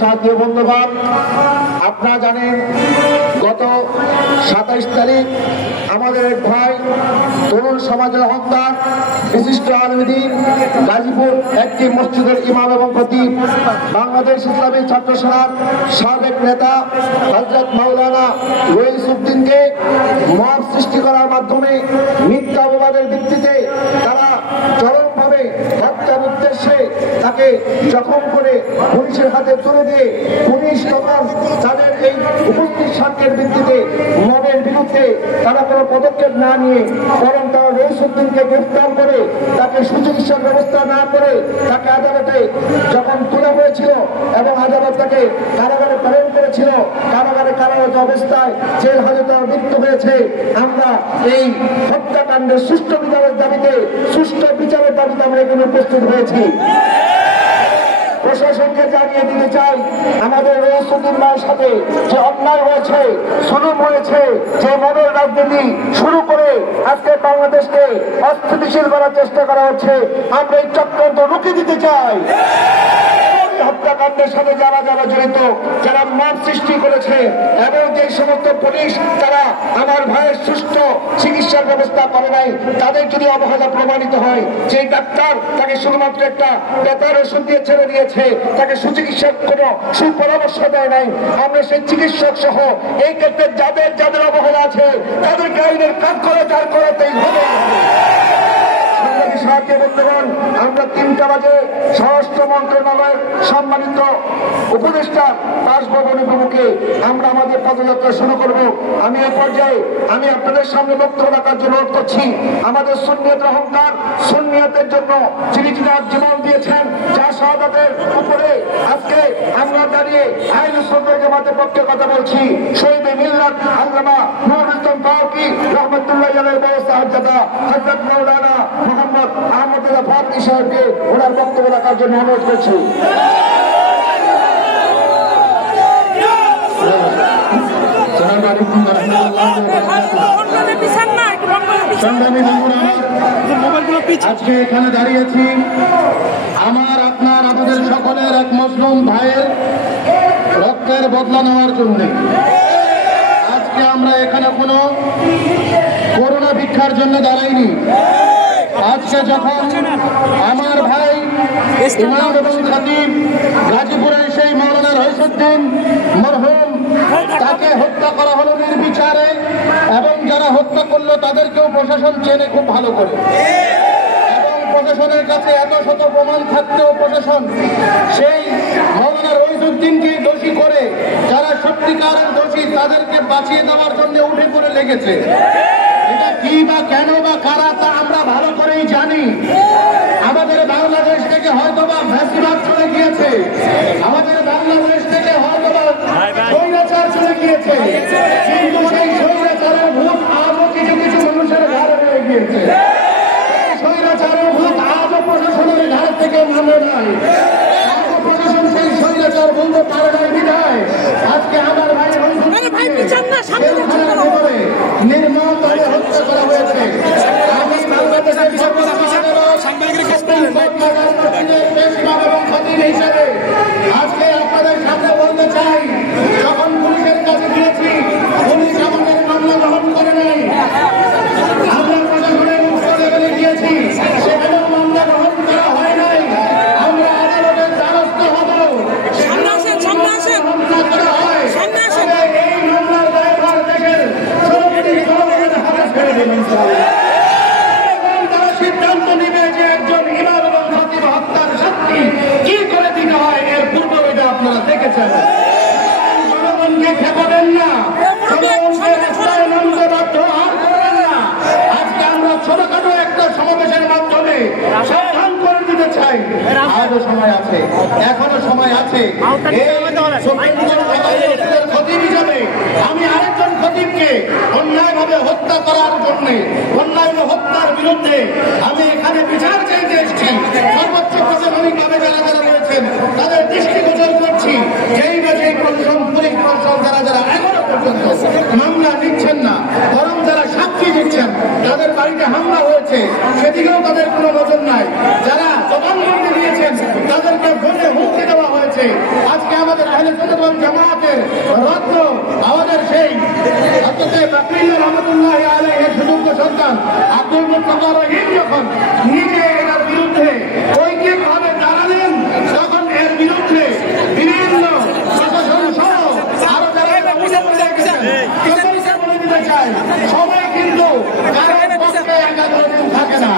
সাথী বন্ধুগণ, আপনারা জানেন গত 27 তারিখ আমাদের এক ভাই তরুণ সমাজের অহংকার বিশিষ্ট আলমদ্বীন গাজীপুর একটি মসজিদের ইমাম এবং খতিব বাংলাদেশ ইসলামী ছাত্র সেনার সাবেক নেতা হযরত মাওলানা রইসউদ্দিনকে মব সৃষ্টি করার মাধ্যমে মিথ্যা অপবাদের ভিত্তিতে তারা চরমভাবে হত্যার উদ্দেশ্যে তাকে জখম করে পুলিশের হাতে তুলে দিয়ে পুলিশ তখন তাদের এই উপস্থিত সাক্ষ্যের ভিত্তিতে মবের বিরুদ্ধে তারা কোনো পদক্ষেপ না নিয়ে বরং তারা রইসউদ্দিনকে গ্রেফতার করে তাকে সুচিকিৎসার ব্যবস্থা না করে তাকে আদালতে যখন তুলে হয়েছিল এবং আদালত তাকে কারাগারে প্রেরণ করেছিল, কারাগারে কারারত অবস্থায় জেল হাজতে মৃত্যু হয়েছে। আমরা এই হত্যাকাণ্ডের সুষ্ঠু বিচারের দাবিতে আমরা এখানে উপস্থিত হয়েছি। প্রশাসনকে জানিয়ে দিতে চাই, আমাদের রইসউদ্দিন ভাইয়ের সাথে যে অন্যায় হয়েছে, জুলুম হয়েছে, যে মনের রাজনীতি শুরু করে আজকে বাংলাদেশকে অস্থিতিশীল করার চেষ্টা করা হচ্ছে, আমরা এই চক্রান্ত রুখে দিতে চাই। হত্যাকাণ্ডের সাথে যারা যারা জড়িত, যারা মব সৃষ্টি করেছে এবং যে সমস্ত পুলিশ তারা আমার ভাইয়ের সুষ্ঠু চিকিৎসার ব্যবস্থা করে নাই, তাদের যদি অবহেলা প্রমাণিত হয়, যে ডাক্তার তাকে শুধুমাত্র একটা ব্যথার ওষুধ দিয়ে ছেড়ে দিয়েছে, তাকে সুচিকিৎসার কোনো সুপরামর্শ দেয় নাই, আমরা সেই চিকিৎসক সহ এই ক্ষেত্রে যাদের যাদের অবহেলা আছে তাদেরকে আইনের কাজ করে তার করাতেই হবে। বন্ধুগণ, আমরা 3টা বাজে স্বরাষ্ট্র মন্ত্রণালয়ের সম্মানিত উপদেষ্টা বাসভবন অভিমুখে আমরা আমাদের পদযাত্রা শুরু করব। আমি এই পর্যায়ে আমি আপনাদের সামনে বক্তব্য রাখার জন্য অনুরোধ করছি, আমাদের সুন্নিয়তের অহংকার, সুন্নিয়তের জন্য যিনি জীবন দিয়েছেন, যা শাহাদাতের উপরে আজকে আমরা দাঁড়িয়ে আহলে সুন্নাত জামাতের পক্ষে কথা বলছি, শহীদ মিল্লাত আল্লামা নুরুল ইসলাম ফারুকী রাহমাতুল্লাহি আলাইহি সাহাজ্জাদা হযরত মাওলানা মুহাম্মদ আহমদুল্লাহ ফারুকী সাহেবকে ওনার বক্তব্য রাখার জন্য অনুরোধ করছি। আজকে এখানে দাঁড়িয়েছি আমার আপনার আমাদের সকলের এক মুসলিম ভাইয়ের রক্তের বদলা নেওয়ার জন্য। আজকে আমরা এখানে কোনো করোনা ভিক্ষার জন্য দাঁড়াইনি। আজকে যখন আমার ভাই ইমাম এবং খতিব গাজীপুরের সেই মাওলানা রইসউদ্দিন মরহুম তাকে হত্যা করা হলো নির্বিচারে, এবং যারা হত্যা করলো তাদেরকেও প্রশাসন চেনে খুব ভালো করে, এবং প্রশাসনের কাছে এত শত প্রমাণ থাকতেও প্রশাসন সেই মাওলানা রইসউদ্দিনকে দোষী করে যারা সত্যিকারের দোষী তাদেরকে বাঁচিয়ে দেওয়ার জন্য উঠে পড়ে লেগেছে। এটা কি বা কেন বা কারা তা আমরা ভালো করেই জানি। আমাদের বাংলাদেশ থেকে হয়তোবা ফ্যাসিবাদ চলে গিয়েছে, আমাদের বাংলাদেশ থেকে হয়তোবা স্বৈরাচার চলে গিয়েছে, কিন্তু সেই স্বৈরাচারের ভূত আজও কিছু কিছু মানুষের ঘরে রয়ে গিয়েছে। স্বৈরাচারের ভূত আজও প্রশাসনের ঘর থেকে নামে নাই, প্রশাসন সেই স্বৈরাচার বলতে পারে নাই বিধায় আজকে আমার ভাই নির্মমভাবে হত্যা করা হয়েছে। আমি বাংলাদেশের এবং খতিব হিসেবে আজকে আপনাদের সামনে বলতে চাই, যখন পুলিশের কাছে গিয়েছি পুলিশ আমাদের মামলা গ্রহণ করে নাই, আমরা প্রশাসনের উচ্চ লেভেলে গিয়েছি সেখানেও মামলা গ্রহণ করা হয় নাই, আমরা আদালতের দ্বারস্থ হব, করা হয় এই মামলার দায়ভার দেশের হাতে ছেড়ে দিন। তারা সিদ্ধান্ত নিবে যে একজন ইমাম এবং খতিব হত্যার শাস্তি কি করে দিতে হয়, এর পূর্ব এটা আপনারা দেখেছেন। জনগণকে খেপাবেন না, জনগণকে রাস্তায় নামতে বাধ্য আর করবেন না। আজকে আমরা ছোটখাটো একটা সমাবেশের মাধ্যমে সাবধান করে দিতে চাই, আজও সময় আছে, এখনো সময় আছে। খতিব হিসাবে আমি আরেকজন খতিবকে অন্যায়ভাবে হত্যা করার জন্য, অন্যায় হত্যার বিরুদ্ধে আমি এখানে বিচার চাইতে এসেছি। সর্বোচ্চ প্রশাসনিকভাবে যারা যারা রয়েছেন তাদের দৃষ্টিগোচর করছি, যেই বা যেই প্রশাসন, পুলিশ প্রশাসন যারা যারা এখনো পর্যন্ত মামলা দিচ্ছেন না, বরং যারা সাক্ষী দিচ্ছেন, তাদের বাড়িতে হামলা হয়েছে সেদিকেও তাদের কোনো নজর নাই, যারা জবানবন্দি দিয়েছেন তাদেরকে ভোটে হুমকি দেওয়া হয়েছে। আজকে আমাদের আমাদের আহলে সুন্নাত ওয়াল জামাতের রত্ন, আমাদের সেই হযরত বাকরিউল্লাহ রাহমাতুল্লাহি আলাইহির সুযোগ্য সন্তান আব্দুল মুত্তাকা রহিম যখন নিজে এর বিরুদ্ধে ঐক্যভাবে দাঁড়ালেন, তখন এর বিরুদ্ধে বিভিন্ন প্রশাসন সহ আরো যারা বলে গেছেন বলে দিতে চাই, সবাই কিন্তু কারোর পক্ষে একাগ্র থাকে না।